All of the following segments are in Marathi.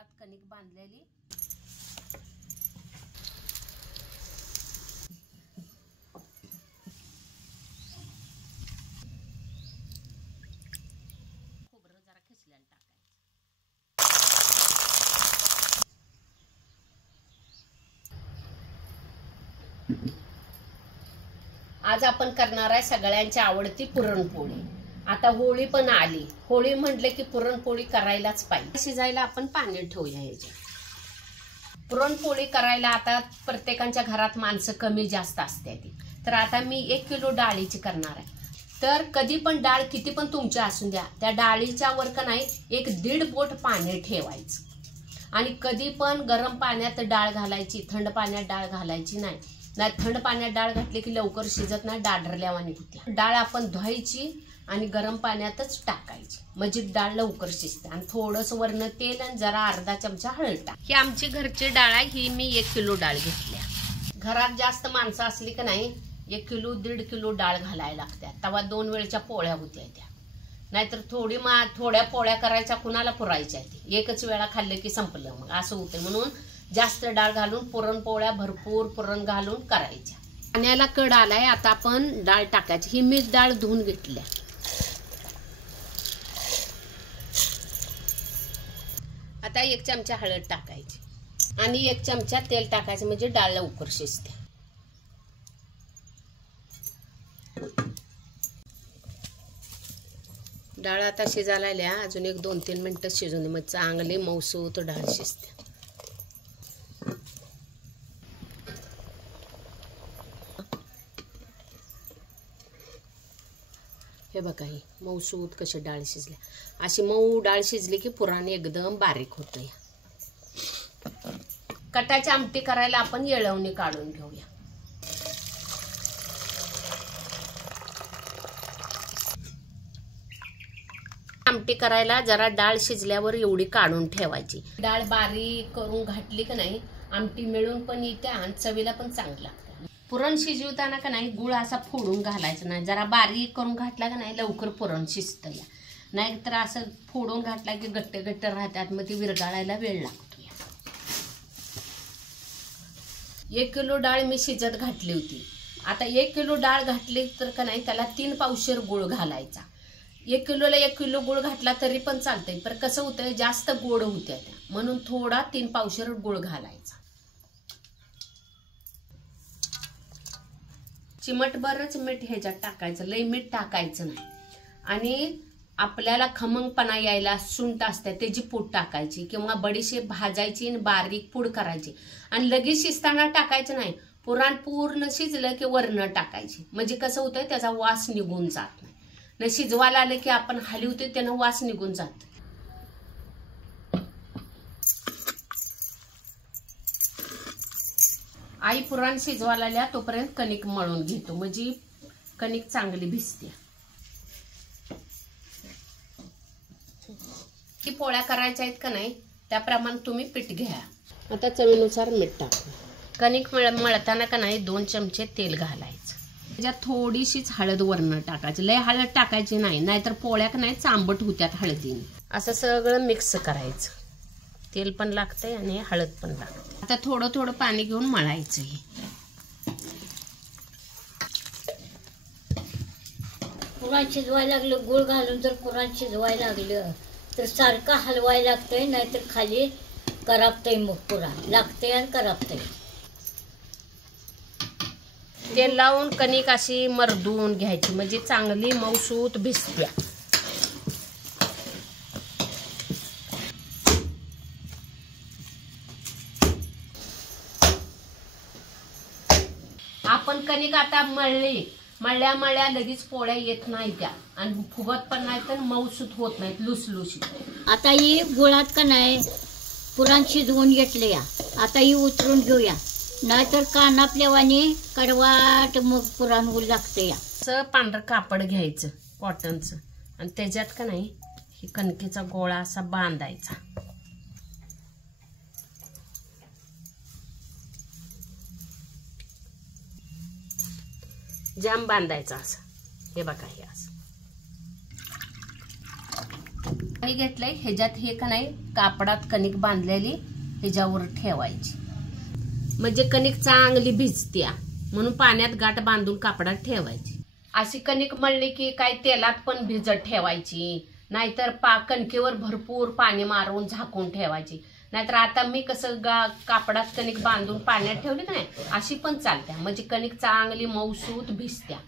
ताटात कणिक बांधलेली खोबरं जरा खिसल्यानं टाकायचं। आज आपण करणार आहे सगळ्यांची आवडती पुरणपोळी। आता होळी पण आली, होळी म्हटले की पुरणपोळी करायलाच पाहिजे। शिजायला आपण पाणी ठेवूया ह्याच्यात। पुरणपोळी करायला आता प्रत्येकाच्या घरात माणसं कमी जास्त असतात, तर आता मी 1 किलो डाळीची करणार आहे। तर कधी पण डाळ किती पण तुमच्या असून द्या, त्या डाळीच्या वर का नाही 1-1.5 बोट पाणी ठेवायचं आणि कधी पण गरम पाण्यात डाळ घालायची, थंड पाण्यात डाळ घालायची नाही। थंड पाण्यात डाळ घातली की लवकर शिजत नाही, डाडरल्यावानी होते। डाळ आपण धुवायची आणि गरम पाण्यातच टाकायची, म्हणजे डाळ लवकर शिजते। आणि थोडंसं वरण तेल आणि जरा अर्धा चमचा हळद टाक। ही आमची घरची डाळ आहे, ही मी 1 किलो डाळ घेतल्या। घरात जास्त माणसं असली की नाही 1 किलो 1.5 किलो डाळ घालायला लागतात, तेव्हा 2 वेळच्या पोळ्या होत्या त्या। नाहीतर थोड्या पोळ्या करायच्या, कुणाला पुरायच्या ते एकच वेळा खाल्लं की संपलं, मग असं होतं। म्हणून जास्त डाळ घालून पुरणपोळ्या भरपूर पुरण घालून करायच्या। पाण्याला कड आलाय, आता आपण डाळ टाकायची। ही मी डाळ धुवून घेतल्या। आता 1 चमचा हळद टाकायची आणि 1 चमचा तेल टाकायचं, म्हणजे डाळ लवकर शिजते। डाळ आता शिजायला आल्या, अजून 1-2-3 मिनिटं शिजून मग चांगली मऊसूत डाळ शिजते। हे बघा, ही मऊसूत कशी डाळ शिजल्या। अशी मऊ डाळ शिजली की पुरण एकदम बारीक होतं। कटाची आमटी करायला आपण येळवणी काढून घेऊया। आमटी करायला जरा डाळ शिजल्यावर एवढी काढून ठेवायची। डाळ बारीक करून घातली की नाही आमटी मिळून पण येते आणि चवीला पण चांगलं लागतं। पुरण शिजवताना का नाही गुळ असा फोडून घालायचं नाही, जरा बारीक करून घातला का नाही लवकर पुरण शिजतं या। नाही तर असं फोडून घातला की गट्ट गट्ट राहतात, मग ती विरघळायला वेळ लागतो। 1 किलो डाळ मी शिजत घातली होती। आता 1 किलो डाळ घातली तर का नाही त्याला 3 पावशेर गुळ घालायचा। 1 किलोला 1 किलो गुळ घातला तरी पण चालतंय, पण कसं होतंय जास्त गोड होत्या त्या, म्हणून थोडा 3 पावशेर गुळ घालायचा। चिमटभरच मीठ ह्याच्यात टाकायचं, लय मीठ टाकायचं नाही। आणि आपल्याला खमंगपणा यायला सुंठ असते त्याची पूड टाकायची, किंवा बडीशेप भाजायची आणि बारीक पूड करायची आणि लगेच शिजताना टाकायचं नाही। पुरण पूर्ण शिजलं की वरण टाकायची, म्हणजे कसं होतंय त्याचा वास निघून जात नाही। न शिजवायला आलं की आपण हलवते त्यानं वास निघून जात। आई पुरण शिजवायला आल्या तोपर्यंत कणिक मळून घेतो, म्हणजे कणिक चांगली भिजते। की पोळ्या करायच्या आहेत का नाही त्याप्रमाणे तुम्ही पीठ घ्या। आता चवीनुसार मीठ टाकू। कणिक मळताना का नाही 2 चमचे तेल घालायचं, त्याच्यात थोडीशीच हळद वरण टाकायची, लय हळद टाकायची नाही, नाहीतर पोळ्या का नाही चांबट होत्यात हळदीने। असं सगळं मिक्स करायचं, तेल पण लागतंय आणि हळद पण लागते। आता थोडं थोडं पाणी घेऊन मळायचं। पुरण शिजवायला लागलं, गुळ घालून जर पुरण शिजवायला लागलं तर सारखं हलवायला लागतंय, नाहीतर खाली करपतंय, मग पुरण लागतंय आणि करपतंय। तेल लावून कणिक अशी मर्दून घ्यायची, म्हणजे चांगली मऊसूत भिजत्या। आपण कणिक आता मळल्या लगेच पोळ्या येत नाही त्या, आणि फुगत पण नाही तर मऊसूत होत नाहीत, लुसलुशीत। आता ही गुळात का नाही पुरण शिजवून घेतले या, आता ही उतरून घेऊया, नाहीतर कानापल्यावानी कडवाट मग पुरण लागते या। असं पांढरं कापड घ्यायचं कॉटनचं आणि त्याच्यात का नाही ही कणकेचा गोळा असा बांधायचा। जाम बांधायचा असं, हे बघा हे असं। पाणी घेतलंय, ह्याच्यात हे का नाही कापडात कणिक बांधलेली ह्याच्यावर ठेवायची, म्हणजे कणिक चांगली भिजत्या म्हणून पाण्यात गाठ बांधून कापडात ठेवायची. अशी कणिक मळली की काय तेलात पण भिजत ठेवायची, नाहीतर कणकेवर भरपूर पाणी मारून झाकून ठेवायची. नाहीतर आता मी कसं कापडात कणिक बांधून पाण्यात ठेवली नाही, अशी पण चालत्या, म्हणजे कणिक चांगली मऊसूत भिजत्या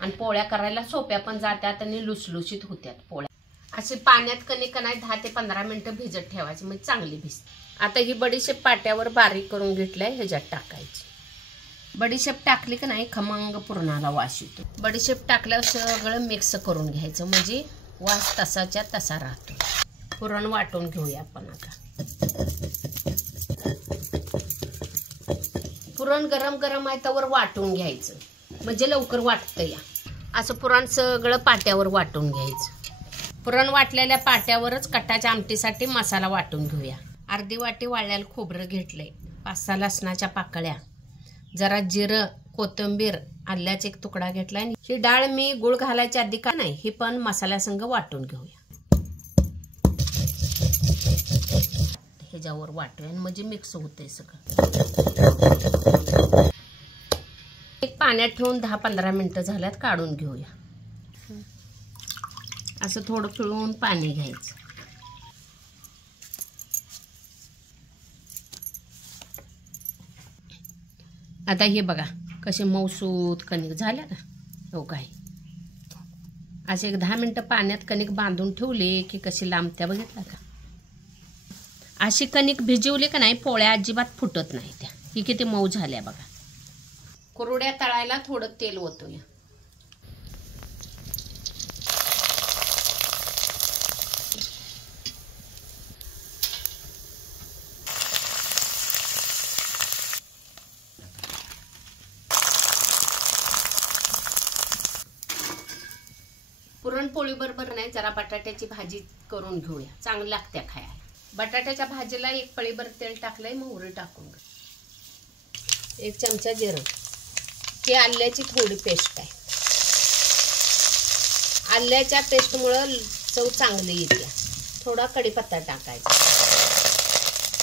आणि पोळ्या करायला सोप्या पण जात्यात आणि लुसलुशीत होत्यात पोळ्या. अशी पाण्यात कणिक नाही 10 ते 15 मिनिटं भिजत ठेवायची, म्हणजे चांगली भिजते. आता ही बडीशेप पाट्यावर बारीक करून घेतलाय, ह्याच्यात टाकायची. बडीशेप टाकली की नाही खमंग पुरणाला वास येतो. बडीशेप टाकल्यावर सगळं मिक्स करून घ्यायचं, म्हणजे वास तसाच्या तसा राहतो. पुरण वाटून घेऊया आपण आता. पुरण गरम गरम आहे त्यावर वाटून घ्यायचं, म्हणजे लवकर वाटतं. या असं पुरण सगळं पाट्यावर वाटून घ्यायचं. पुरण वाटलेल्या पाट्यावरच कटाच्या आमटीसाठी मसाला वाटून घेऊया. अर्धी वाटी वाळलेलं खोबरं घेतलंय, 5-6 लसणाच्या पाकळ्या, जरा जिरं, कोथिंबीर, आल्याचा एक तुकडा घेतलाय. ही डाळ मी गुळ घालायच्या आधी का नाही, ही पण मसाल्यासंग वाटून घेऊया. ह्याच्यावर वाटूया म्हणजे मिक्स होते सगळं. एक पाण्यात ठेवून 10-15 मिनिटं झाल्यात काढून घेऊया. असं थोडं पिळून पाणी घ्यायचं. आता हे बघा कसे मऊसूत कणिक झाल्या ना, हो काय. असे एक 10 मिनिटं पाण्यात कणिक बांधून ठेवले की कशी लांबत्या बघितला का. अशी कणिक भिजवली का नाही पोळ्या अजिबात फुटत नाही त्या. ही किती मऊ झाल्या बघा. कुरड्या तळायला थोडं तेल ओतूया. पुरणपोळी बरोबर नाही जरा बटाट्याची भाजी करून घेऊया, चांगली लागते खायला. बटाट्याच्या भाजीला 1 पळीभर तेल टाकलंय, मोहरी टाकून 1 चमचा जिरं. ही आल्याची थोडी पेस्ट आहे. आल्याच्या पेस्टमुळं चव चांगली येते. थोडा कढीपत्ता टाकायचा,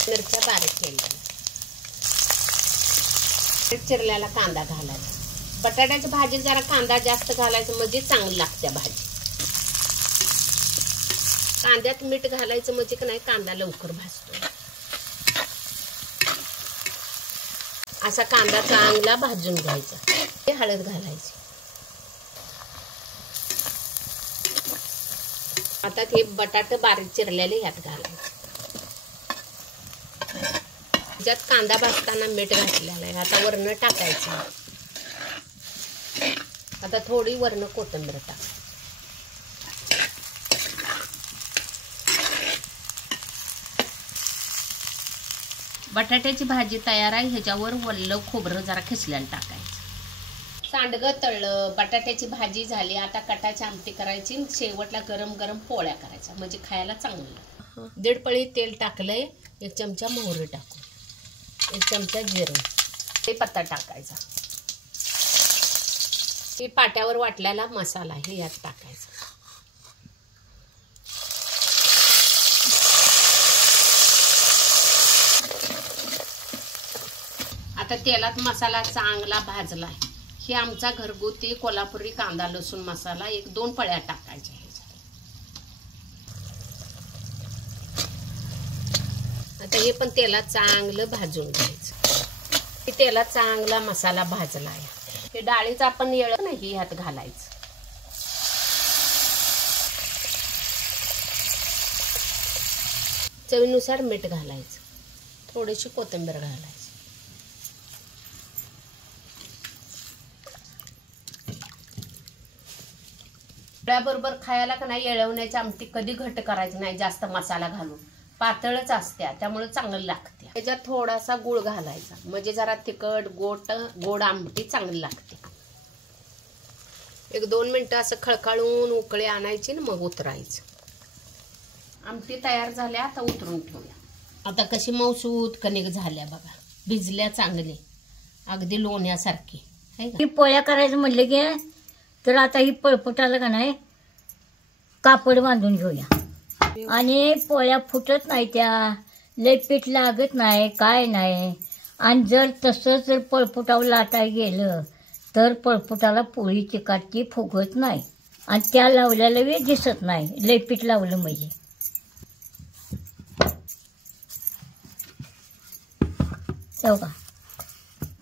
मिरच्या बारीक केलेल्या, चिरल्याला कांदा घालायचा. बटाट्याची भाजी जरा कांदा जास्त घालायचा म्हणजे चांगली लागते भाजी. कांद्यात मीठ घालायचं म्हणजे का नाही कांदा लवकर भाजतो. असा कांदा चांगला भाजून घ्यायचा. हळद घालायची. आता ते बटाटे बारीक चिरलेले ह्यात घालायचे. ज्यात कांदा भाजताना मीठ घातलेलं आहे. आता वरण टाकायचं. आता थोडी वरण कोथिंबीर टाक. बटाट्याची भाजी तयार आहे. ह्याच्यावर वल्ल खोबरं जरा खिसल्यानं टाकायचं. सांडगं तळलं, बटाट्याची भाजी झाली. आता कटाची आमटी करायची. शेवटला गरम गरम पोळ्या करायच्या म्हणजे खायला चांगलं. 1.5 पळी तेल टाकलंय. 1 चमचा मोहरी टाकू, 1 चमचा जिरं, ते पत्ता टाकायचा. ही पाट्यावर वाटलेला मसाला हे यात टाकायचा. आता तेलात मसाला चांगला भाजला. हे आमचा घरगुती कोल्हापुरी कांदा लसूण मसाला 1-2 पळ्या टाकायच्या. आता हे पण तेलात चांगलं भाजून घ्यायचं. हे तेलात चांगला मसाला भाजला आहे. हे डाळीचं आपण येळं नाही ह्यात घालायचं. चवीनुसार मीठ घालायचं. थोडीशी कोथिंबीर घालायची. पोळ्याबरोबर खायला का नाही येळवण्याची आमटी कधी घट्ट करायची नाही जास्त मसाला घालून. पातळच असत्या त्यामुळे चांगलं लागते. त्याच्यात थोडासा गुळ घालायचा म्हणजे जरा तिखट गोड आमटी चांगली लागते. 1-2 मिनिटं असं खळखळून उकळी आणायची ना मग उतरायचं. आमटी तयार झाल्या. आता उतरून ठेवूया. आता कशी मऊसूत कणिक झाल्या बघा. भिजल्या चांगली, अगदी लोण्यासारखी. ही पोळ्या करायचं म्हटलं की तर आता ही पळपटाला का नाही कापड बांधून घेऊया. आणि पोळ्या फुटत नाही, त्या लय पीठ लागत नाही, काय नाही. आणि जर तसं जर पळपुटावर लाटाय गेलं तर पळपुटाला पोळी चिकाटची फुगत नाही आणि त्या लावल्याला वेळ दिसत नाही, लय पीठ लावलं म्हणजे. का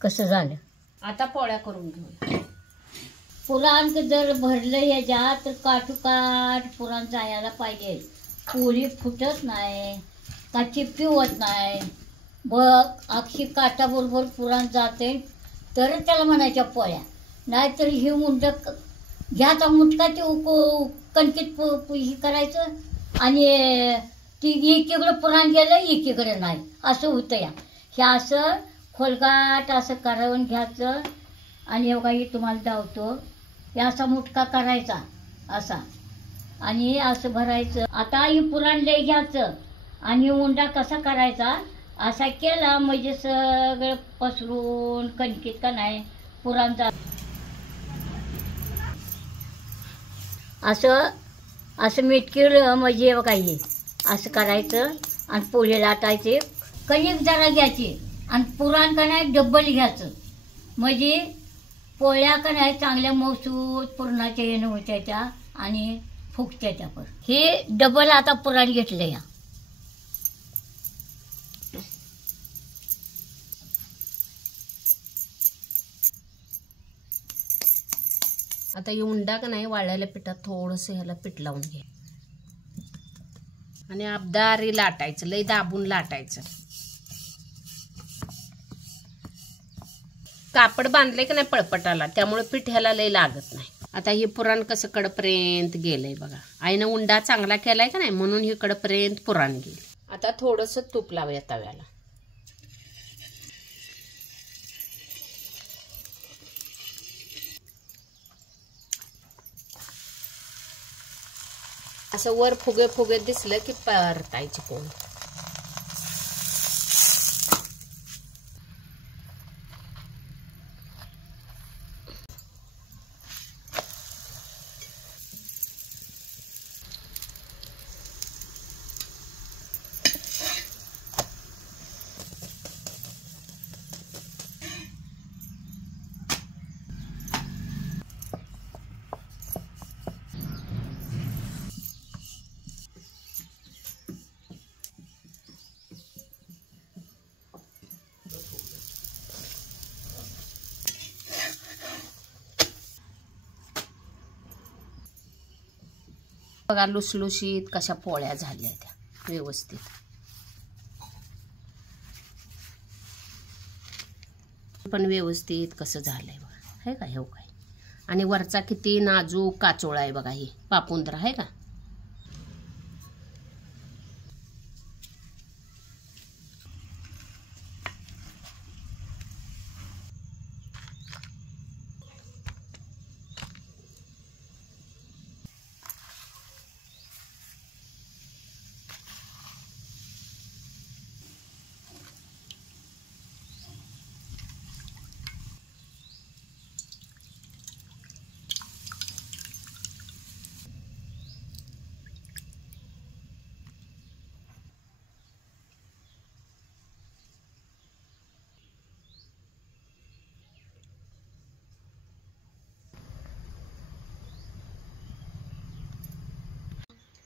कसं झालं. आता पोळ्या करून घेऊ. पुराण जर भरलं ह्याच्यात तर काठोकाठ पुराण जायला पाहिजे. पोळी फुटत नाही का चिप्पी होत नाही. बघ अक्षी काठाबरोबर पुराण जाते तर त्याला म्हणायच्या पोळ्या. नाहीतर ही मुंड घ्याचा मुटका ते कणकीत हे करायचं आणि ती एकीकडे पुराण गेलं एकीकडे नाही, असं होतं या. हे असं खोलगाट असं करावून घ्यायचं आणि हे काही तुम्हाला धावतो हे असा मुटका करायचा असा आणि असं भरायचं. आता ही पुराण लय घ्यायचं आणि उंडा कसा करायचा असा केला म्हणजे सगळं पसरून कणकीत का नाही पुराण जा. असं असं मिटकिलं म्हणजे काही असं करायचं आणि पोळी लाटायचे. कणिक जरा घ्यायची आणि पुराण का नाही डब्बल घ्यायचं म्हणजे पोळ्या का नाही चांगल्या मौसूद पुरणाच्या येणं होत्या त्या आणि फुगत्या त्या. पण हे डबल आता पुराण घेतलं या. आता हे उंडा का नाही वाळलेल्या पिठात थोडंसं ह्याला पीठ लावून घे आणि अबदारी लाटायचं, लय दाबून लाटायचं. कापड बांधले की नाही पळपटाला, त्यामुळे पीठ ह्याला लय लागत नाही. आता हे पुराण कसं कडपर्यंत गेलंय बघा. आईनं उंडा चांगला केलाय का नाही म्हणून हे कडपर्यंत पुराण गेले. आता थोडंसं तूप लावूया तव्याला. असं वर फुगे फुगे दिसलं की परतायची पोळी. बघा लुसलुशीत कशा पोळ्या झाल्या त्या व्यवस्थित. पण व्यवस्थित कसं झालंय बघा, आहे का हे काय. आणि वरचा किती नाजूक काचोळा आहे बघा, ही पापुंद्रा आहे का.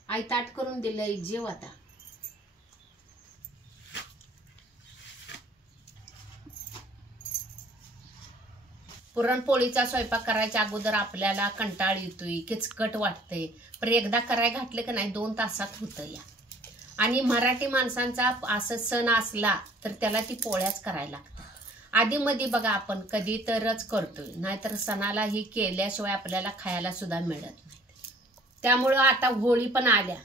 आई ताट करून दिलंय, जेव आता. पुरणपोळीचा स्वयंपाक करायच्या अगोदर आपल्याला कंटाळ येतोय, किचकट वाटतंय, पण एकदा कराय घातलं की नाही 2 तासात होतं या. आणि मराठी माणसांचा असं सण असला तर त्याला ती पोळ्याच करायला लागतात. आधी मध्ये बघा आपण कधी तरच करतोय, नाहीतर सणाला ही केल्याशिवाय आपल्याला खायला सुद्धा मिळत नाही. त्यामुळं आता होळी पण आल्या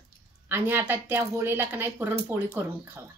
आणि आता त्या होळीला का नाही पुरणपोळी करून खावा.